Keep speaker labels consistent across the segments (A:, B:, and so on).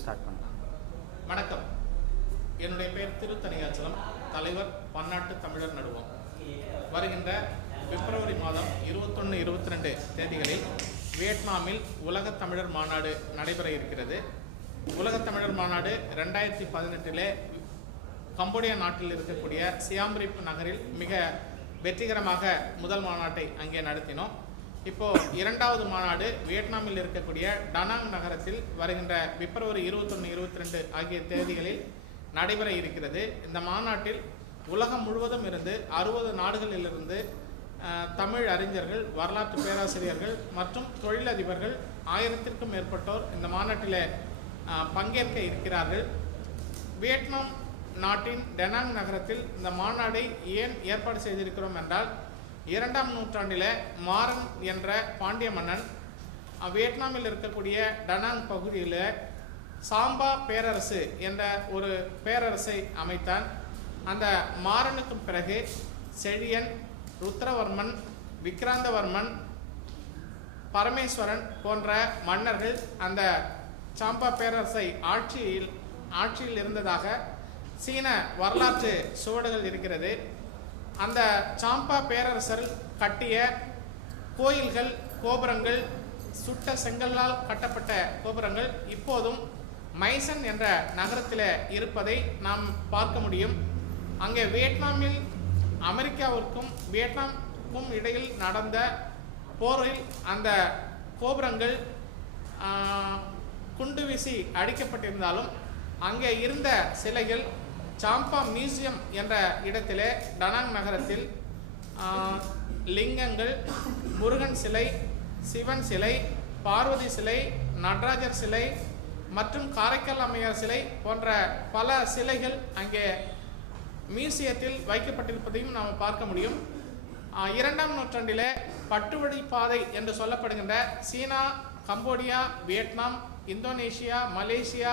A: Start பண்ணலாம்.
B: வணக்கம். என்னுடைய பெயர் திரு தனியாச்சலம் தலைவர் பன்னாட்டு தமிழர் நடுவோம். வருகின்ற பிப்ரவரி மாதம் இருபத்தொன்று இருபத்தி ரெண்டு தேதிகளில் வியட்நாமில் உலக தமிழர் மாநாடு நடைபெற இருக்கிறது. உலக தமிழர் மாநாடு ரெண்டாயிரத்தி பதினெட்டிலே கம்போடியா நாட்டில் இருக்கக்கூடிய சியாம்ரிப் நகரில் மிக வெற்றிகரமாக முதல் மாநாட்டை அங்கே நடத்தினோம். இப்போ இரண்டாவது மாநாடு வியட்நாமில் இருக்கக்கூடிய டனாங் நகரத்தில் வருகின்ற பிப்ரவரி இருபத்தொன்று இருபத்தி ரெண்டு ஆகிய தேதிகளில் நடைபெற இருக்கிறது. இந்த மாநாட்டில் உலகம் முழுவதும் இருந்து அறுபது நாடுகளிலிருந்து தமிழ் அறிஞர்கள் வரலாற்று பேராசிரியர்கள் மற்றும் தொழிலதிபர்கள் ஆயிரத்திற்கும் மேற்பட்டோர் இந்த மாநாட்டில் பங்கேற்க இருக்கிறார்கள். வியட்நாம் நாட்டின் டெனாங் நகரத்தில் இந்த மாநாடை ஏன் ஏற்பாடு செய்திருக்கிறோம் என்றால் இரண்டாம் நூற்றாண்டில் மாறன் என்ற பாண்டிய மன்னன் வியட்நாமில் இருக்கக்கூடிய டனாங் பகுதியில் சாம்பா பேரரசு என்ற ஒரு பேரரசை அமைத்தான். அந்த மாறனுக்கு பிறகு செழியன் ருத்ரவர்மன் விக்ராந்தவர்மன் பரமேஸ்வரன் போன்ற மன்னர்கள் அந்த சாம்பா பேரரசை ஆட்சியில் ஆட்சியில் இருந்ததாக சீன வரலாற்று சுவடுகள் இருக்கிறது. அந்த சாம்பா பேரரசர் கட்டிய கோயில்கள் கோபுரங்கள் சுட்ட செங்கல்லால் கட்டப்பட்ட கோபுரங்கள் இப்போதும் மைசன் என்ற நகரத்தில் இருப்பதை நாம் பார்க்க முடியும். அங்கே வியட்நாமில் அமெரிக்காவிற்கும் வியட்நாமுக்கும் இடையில் நடந்த போரில் அந்த கோபுரங்கள் குண்டு வீசி அடிக்கப்பட்டிருந்தாலும் அங்கே இருந்த சிலைகள் சாம்பா மியூசியம் என்ற இடத்திலே டனாங் நகரத்தில் லிங்கங்கள் முருகன் சிலை சிவன் சிலை பார்வதி சிலை நடராஜர் சிலை மற்றும் காரைக்கால் அம்மையார் சிலை போன்ற பல சிலைகள் அங்கே மியூசியத்தில் வைக்கப்பட்டிருப்பதையும் நாம் பார்க்க முடியும். இரண்டாம் நூற்றாண்டிலே பட்டுவழி பாதை என்று சொல்லப்படுகின்ற China Cambodia Vietnam Indonesia Malaysia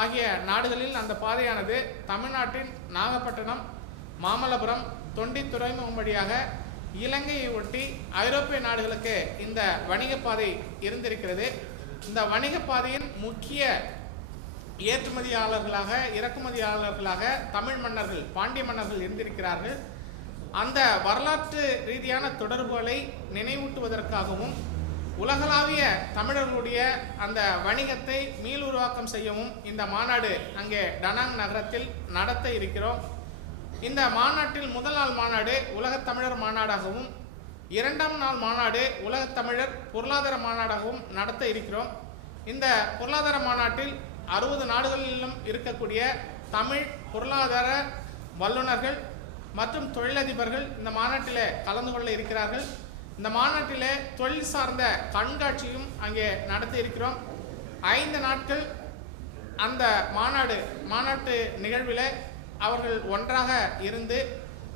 B: ஆகிய நாடுகளில் அந்த பாதையானது தமிழ்நாட்டின் நாகப்பட்டினம் மாமல்லபுரம் தொண்டி துறைமுகம் வழியாக இலங்கையை ஒட்டி ஐரோப்பிய நாடுகளுக்கு இந்த வணிக பாதை இருந்திருக்கிறது. இந்த வணிக பாதையின் முக்கிய ஏற்றுமதியாளர்களாக இறக்குமதியாளர்களாக தமிழ் மன்னர்கள் பாண்டிய மன்னர்கள் இருந்திருக்கிறார்கள். அந்த வரலாற்று ரீதியான தொடர்புகளை நினைவூட்டுவதற்காகவும் உலகளாவிய தமிழர்களுடைய அந்த வணிகத்தை மீளுருவாக்கம் செய்யவும் இந்த மாநாடு அங்கே டனாங் நகரத்தில் நடத்த இருக்கிறோம். இந்த மாநாட்டில் முதல் நாள் மாநாடு உலகத்தமிழர் மாநாடாகவும் இரண்டாம் நாள் மாநாடு உலகத்தமிழர் பொருளாதார மாநாடாகவும் நடத்த இருக்கிறோம். இந்த பொருளாதார மாநாட்டில் அறுபது நாடுகளிலும் இருக்கக்கூடிய தமிழ் பொருளாதார வல்லுநர்கள் மற்றும் தொழிலதிபர்கள் இந்த மாநாட்டில் கலந்து கொள்ள இருக்கிறார்கள். இந்த மாநாட்டில் தொழில் சார்ந்த கண்காட்சியும் அங்கே நடத்தி இருக்கிறோம். ஐந்து நாட்கள் அந்த மாநாடு மாநாட்டு நிகழ்வில் அவர்கள் ஒன்றாக இருந்து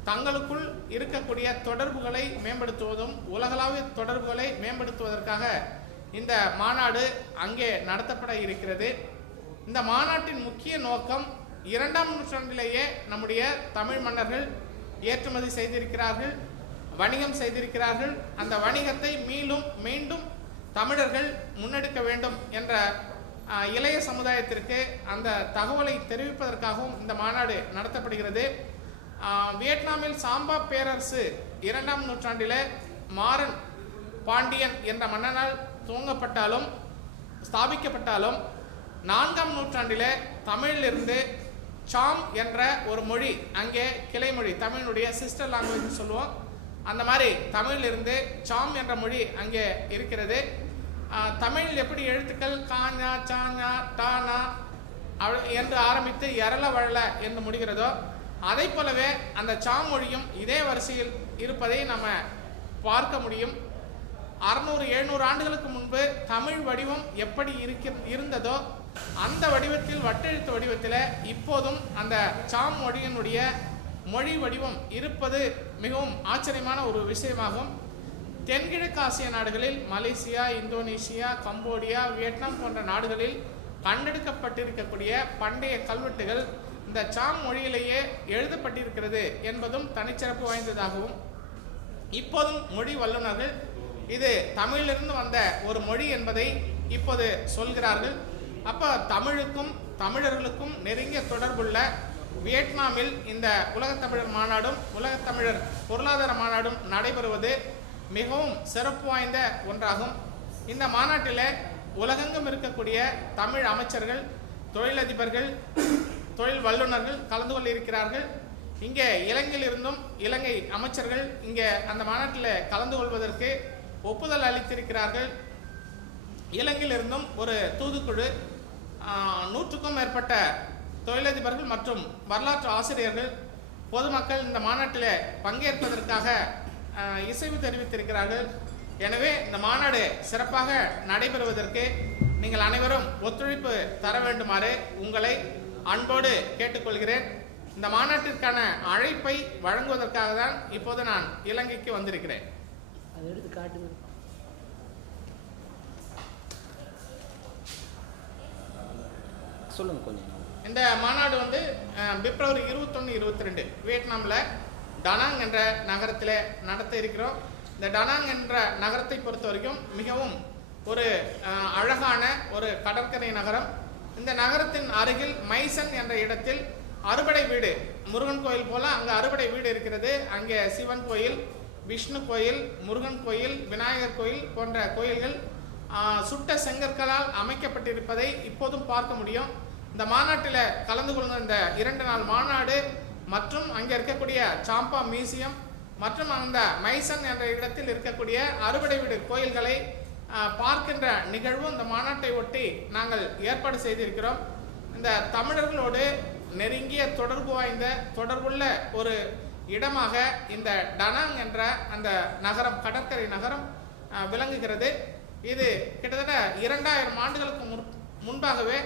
B: தங்களுக்குள் இருக்கக்கூடிய தொடர்புகளை மேம்படுத்துவதும் உலகளாவிய தொடர்புகளை மேம்படுத்துவதற்காக இந்த மாநாடு அங்கே நடத்தப்பட இருக்கிறது. இந்த மாநாட்டின் முக்கிய நோக்கம் இரண்டாம் நூற்றாண்டிலேயே நம்முடைய தமிழ் மன்னர்கள் ஏற்றுமதி செய்திருக்கிறார்கள். வணிகம் செய்திருக்கிறார்கள். அந்த வணிகத்தை மீண்டும் மீண்டும் தமிழர்கள் முன்னெடுக்க வேண்டும் என்ற இளைய சமுதாயத்திற்கு அந்த தகவலை தெரிவிப்பதற்காகவும் இந்த மாநாடு நடத்தப்படுகிறது. வியட்நாமில் சாம்பா பேரரசு இரண்டாம் நூற்றாண்டிலே மாறன் பாண்டியன் என்ற மன்னனால் துவங்கப்பட்டாலும் ஸ்தாபிக்கப்பட்டாலும் நான்காம் நூற்றாண்டிலே தமிழிலிருந்து சாம் என்ற ஒரு மொழி அங்கே கிளைமொழி தமிழினுடைய சிஸ்டர் லாங்குவேஜ் சொல்லுவோம். அந்த மாதிரி தமிழிலிருந்து சாம் என்ற மொழி அங்கே இருக்கிறது. தமிழில் எப்படி எழுத்துக்கள் காஞ்சா சாஞ்சா டானா என்று ஆரம்பித்து எரள வழல என்று முடிகிறதோ அதை போலவே அந்த சாம் மொழியும் இதே வரிசையில் இருப்பதை நம்ம பார்க்க முடியும். அறுநூறு எழுநூறு ஆண்டுகளுக்கு முன்பு தமிழ் வடிவம் எப்படி இருக்க இருந்ததோ அந்த வடிவத்தில் வட்டெழுத்து வடிவத்தில் இப்போதும் அந்த சாம் மொழியினுடைய மொழி வடிவம் இருப்பது மிகவும் ஆச்சரியமான ஒரு விஷயமாகும். தென்கிழக்கு ஆசிய நாடுகளில் மலேசியா இந்தோனேஷியா கம்போடியா வியட்நாம் போன்ற நாடுகளில் கண்டெடுக்கப்பட்டிருக்கக்கூடிய பண்டைய கல்வெட்டுகள் இந்த சாங் மொழியிலேயே எழுதப்பட்டிருக்கிறது என்பதும் தனிச்சிறப்பு வாய்ந்ததாகவும் இப்போதும் மொழி வல்லுநர்கள் இது தமிழிலிருந்து வந்த ஒரு மொழி என்பதை இப்போது சொல்கிறார்கள். அப்போ தமிழுக்கும் தமிழர்களுக்கும் நெருங்கிய தொடர்புள்ள வியட்நாமில் இந்த உலகத்தமிழர் மாநாடும் உலகத்தமிழர் பொருளாதார மாநாடும் நடைபெறுவது மிகவும் சிறப்பு வாய்ந்த ஒன்றாகும். இந்த மாநாட்டில் உலகெங்கும் இருக்கக்கூடிய தமிழ் அமைச்சர்கள் தொழிலதிபர்கள் தொழில் வல்லுநர்கள் கலந்து கொள்ள இருக்கிறார்கள் இங்கே இலங்கையில் இருந்தும் இலங்கை அமைச்சர்கள் இங்கே அந்த மாநாட்டில் கலந்து கொள்வதற்கு ஒப்புதல் அளித்திருக்கிறார்கள். இலங்கையில் இருந்தும் ஒரு தூதுக்குழு நூற்றுக்கும் மேற்பட்ட தொழிலதிபர்கள் மற்றும் வரலாற்று ஆசிரியர்கள் பொதுமக்கள் இந்த மாநாட்டில் பங்கேற்பதற்காக இசைவு தெரிவித்திருக்கிறார்கள். எனவே இந்த மாநாடு சிறப்பாக நடைபெறுவதற்கு நீங்கள் அனைவரும் ஒத்துழைப்பு தர வேண்டுமாறு உங்களை அன்போடு கேட்டுக்கொள்கிறேன். இந்த மாநாட்டிற்கான அழைப்பை வழங்குவதற்காக தான் இப்போது நான் இலங்கைக்கு வந்திருக்கிறேன்.
A: சொல்லுங்க கொஞ்சம்.
B: இந்த மாநாடு வந்து பிப்ரவரி இருபத்தொன்று இருபத்தி ரெண்டு வியட்நாமில் டனாங் என்ற நகரத்தில் நடத்த இருக்கிறோம். இந்த டனாங் என்ற நகரத்தை பொறுத்த வரைக்கும் மிகவும் ஒரு அழகான ஒரு கடற்கரை நகரம். இந்த நகரத்தின் அருகில் மைசன் என்ற இடத்தில் அறுபடை வீடு முருகன் கோயில் போல் அங்கே அறுபடை வீடு இருக்கிறது. அங்கே சிவன் கோயில் விஷ்ணு கோயில் முருகன் கோயில் விநாயகர் கோயில் போன்ற கோயில்கள் சுட்ட செங்கற்களால் அமைக்கப்பட்டிருப்பதை இப்போதும் பார்க்க முடியும். இந்த மாநாட்டில் கலந்து கொள்ளும் இந்த இரண்டு நாள் மாநாடு மற்றும் அங்கே இருக்கக்கூடிய சாம்பா மியூசியம் மற்றும் அந்த மைசன் என்ற இடத்தில் இருக்கக்கூடிய அறுபடை வீடு கோயில்களை பார்க்கின்ற நிகழ்வும் இந்த மாநாட்டை ஒட்டி நாங்கள் ஏற்பாடு செய்திருக்கிறோம். இந்த தமிழர்களோடு நெருங்கிய தொடர்பு வாய்ந்த தொடர்புள்ள ஒரு இடமாக இந்த டனாங் என்ற அந்த நகரம் கடற்கரை நகரம் விளங்குகிறது. இது கிட்டத்தட்ட இரண்டாயிரம் ஆண்டுகளுக்கு முன் முன்பாகவே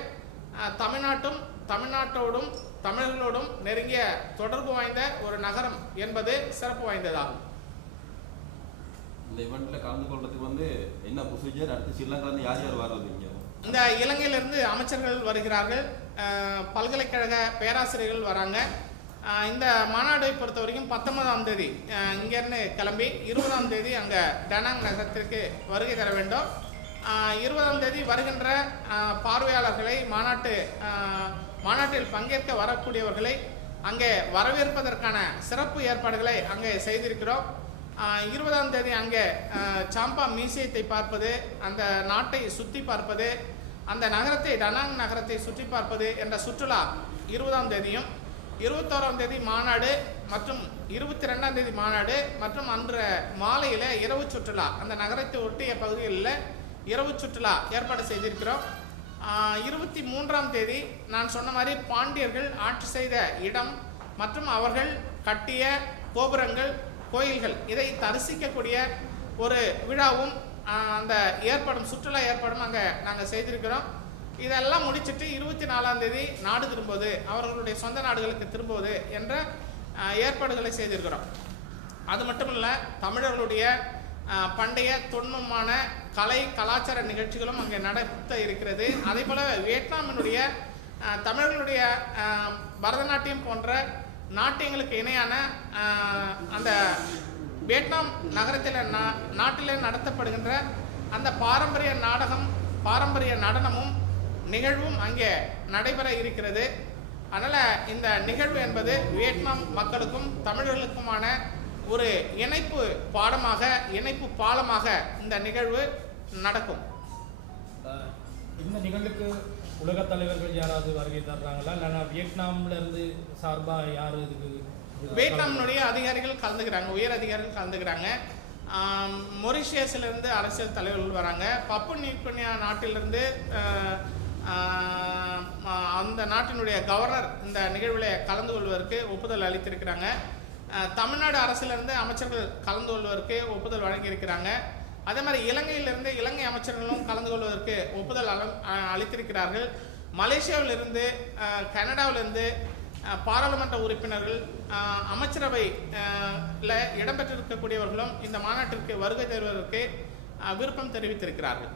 B: தமிழ்நாட்டும் தமிழ்நாட்டோடும் தமிழர்களோடும் நெருங்கிய தொடர்பு வாய்ந்த ஒரு நகரம் என்பது சிறப்பு வாய்ந்ததாகும்.
C: இந்த இவெண்ட்ல கலந்து கொள்றதுக்கு வந்து என்ன ப்ரொசீஜர் அடுத்து ஸ்ரீலங்காலேருந்து யார் யார் வர்றது இங்க?
B: இந்த இலங்கையிலிருந்து அமைச்சர்கள் வருகிறார்கள். பல்கலைக்கழக பேராசிரியர்கள் வராங்க. இந்த மாநாடை பொறுத்த வரைக்கும் பத்தொன்பதாம் தேதி இங்கேருந்து கிளம்பி இருபதாம் தேதி அங்கே டனாங் நகரத்திற்கு வருகை தர வேண்டும். இருபதாம் தேதி வருகின்ற பார்வையாளர்களை மாநாட்டு மாநாட்டில் பங்கேற்க வரக்கூடியவர்களை அங்கே வரவேற்பதற்கான சிறப்பு ஏற்பாடுகளை அங்கே செய்திருக்கிறோம். இருபதாம் தேதி அங்கே சாம்பா மியூசியத்தை பார்ப்பது அந்த நாட்டை சுற்றி பார்ப்பது அந்த நகரத்தை டனாங் நகரத்தை சுற்றி பார்ப்பது என்ற சுற்றுலா இருபதாம் தேதியும் இருபத்தோராம் தேதி மாநாடு மற்றும் இருபத்தி ரெண்டாம் தேதி மாநாடு மற்றும் அன்று மாலையில் இரவு சுற்றுலா அந்த நகரத்தை ஒட்டிய பகுதிகளில் இரவு சுற்றுலா ஏற்பாடு செய்திருக்கிறோம். இருபத்தி மூன்றாம் தேதி நான் சொன்ன மாதிரி பாண்டியர்கள் ஆட்சி செய்த இடம் மற்றும் அவர்கள் கட்டிய கோபுரங்கள் கோயில்கள் இதை தரிசிக்கக்கூடிய ஒரு விழாவும் அந்த ஏற்படும் சுற்றுலா ஏற்பாடும் அங்கே நாங்கள் செய்திருக்கிறோம். இதெல்லாம் முடிச்சிட்டு இருபத்தி நாலாம் தேதி நாடு திரும்புவது அவர்களுடைய சொந்த நாடுகளுக்கு திரும்புவது என்ற ஏற்பாடுகளை செய்திருக்கிறோம். அது மட்டும் இல்லை தமிழர்களுடைய பண்டைய தொன்மமான கலை கலாச்சார நிகழ்ச்சிகளும் அங்கே நடத்த இருக்கிறது. அதே போல் வியட்நாமினுடைய தமிழர்களுடைய பரதநாட்டியம் போன்ற நாட்டியங்களுக்கு இணையான அந்த வியட்நாம் நகரத்தில் நா- நாட்டில் நடத்தப்படுகின்ற அந்த பாரம்பரிய நாடகம் பாரம்பரிய நடனமும் நிகழ்வும் அங்கே நடைபெற இருக்கிறது. அதனால் இந்த நிகழ்வு என்பது வியட்நாம் மக்களுக்கும் தமிழர்களுக்குமான ஒரு இணைப்பு பாடமாக இணைப்பு பாலமாக இந்த நிகழ்வு நடக்கும்.
D: இந்த நிகழ்வுக்கு உலக தலைவர்கள் யாராவது வருகை தர்றாங்களா? இல்லைன்னா வியட்நாம்ல இருந்து சார்பா யாரு இதுக்கு
B: வியட்நாமினுடைய அதிகாரிகள் கலந்துக்கிறாங்க உயர் அதிகாரிகள் கலந்துக்கிறாங்க. மொரிஷியஸ்லேருந்து அரசியல் தலைவர்கள் வராங்க. பப்பு நியூக்கினியா நாட்டிலிருந்து அந்த நாட்டினுடைய கவர்னர் இந்த நிகழ்வில் கலந்து கொள்வதற்கு ஒப்புதல் அளித்திருக்கிறாங்க. தமிழ்நாடு அரசிலிருந்து அமைச்சர்கள் கலந்து கொள்வதற்கு ஒப்புதல் வழங்கியிருக்கிறாங்க. அதே மாதிரி இலங்கையிலிருந்து இலங்கை அமைச்சர்களும் கலந்து கொள்வதற்கு ஒப்புதல் அளித்திருக்கிறார்கள். மலேசியாவிலிருந்து கனடாவிலிருந்து பாராளுமன்ற உறுப்பினர்கள் அமைச்சரவையில் அமைச்சரவை ல இடம்பெற்றிருக்கக்கூடியவர்களும் இந்த மாநாட்டிற்கு வருகை தருவதற்கு விருப்பம் தெரிவித்திருக்கிறார்கள்.